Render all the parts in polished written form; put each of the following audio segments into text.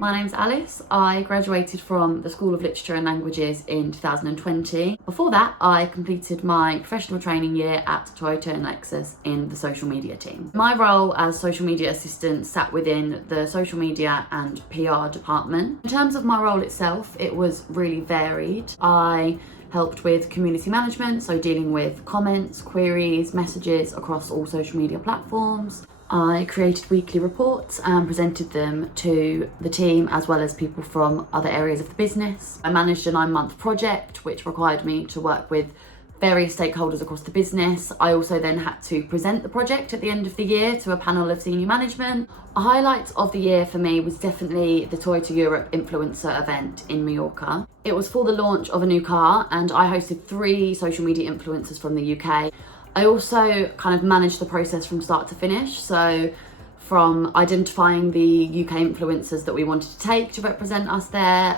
My name's Alice. I graduated from the School of Literature and Languages in 2020. Before that, I completed my professional training year at Toyota and Lexus in the social media team. My role as social media assistant sat within the social media and PR department. In terms of my role itself, it was really varied. I helped with community management, so dealing with comments, queries, messages across all social media platforms. I created weekly reports and presented them to the team as well as people from other areas of the business. I managed a 9-month project which required me to work with various stakeholders across the business. I also then had to present the project at the end of the year to a panel of senior management. A highlight of the year for me was definitely the Toyota Europe influencer event in Mallorca. It was for the launch of a new car and I hosted 3 social media influencers from the UK. I also kind of managed the process from start to finish, so from identifying the UK influencers that we wanted to take to represent us there,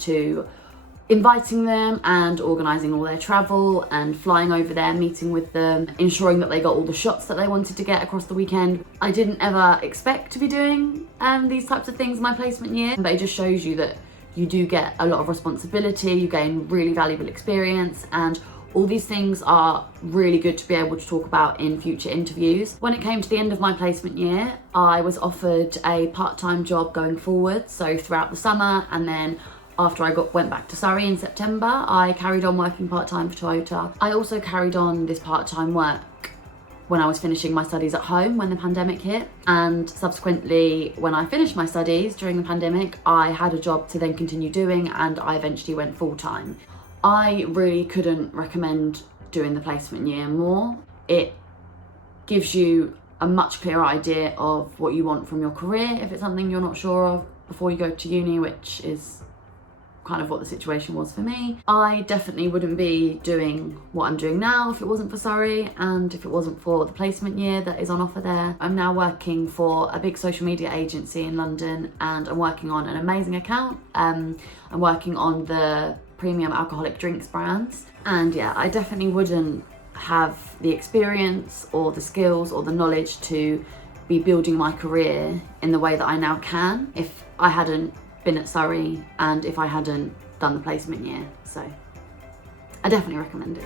to inviting them and organising all their travel and flying over there, meeting with them, ensuring that they got all the shots that they wanted to get across the weekend. I didn't ever expect to be doing these types of things in my placement year, but it just shows you that you do get a lot of responsibility, you gain really valuable experience, and all these things are really good to be able to talk about in future interviews. When it came to the end of my placement year, I was offered a part-time job going forward, so throughout the summer, and then after I went back to Surrey in September, I carried on working part-time for Toyota. I also carried on this part-time work when I was finishing my studies at home when the pandemic hit, and subsequently when I finished my studies during the pandemic, I had a job to then continue doing, and I eventually went full-time. I really couldn't recommend doing the placement year more. It gives you a much clearer idea of what you want from your career if it's something you're not sure of before you go to uni, which is kind of what the situation was for me. I definitely wouldn't be doing what I'm doing now if it wasn't for Surrey and if it wasn't for the placement year that is on offer there. I'm now working for a big social media agency in London and I'm working on an amazing account. I'm working on the premium alcoholic drinks brands, and yeah, I definitely wouldn't have the experience or the skills or the knowledge to be building my career in the way that I now can if I hadn't been at Surrey and if I hadn't done the placement year. So I definitely recommend it.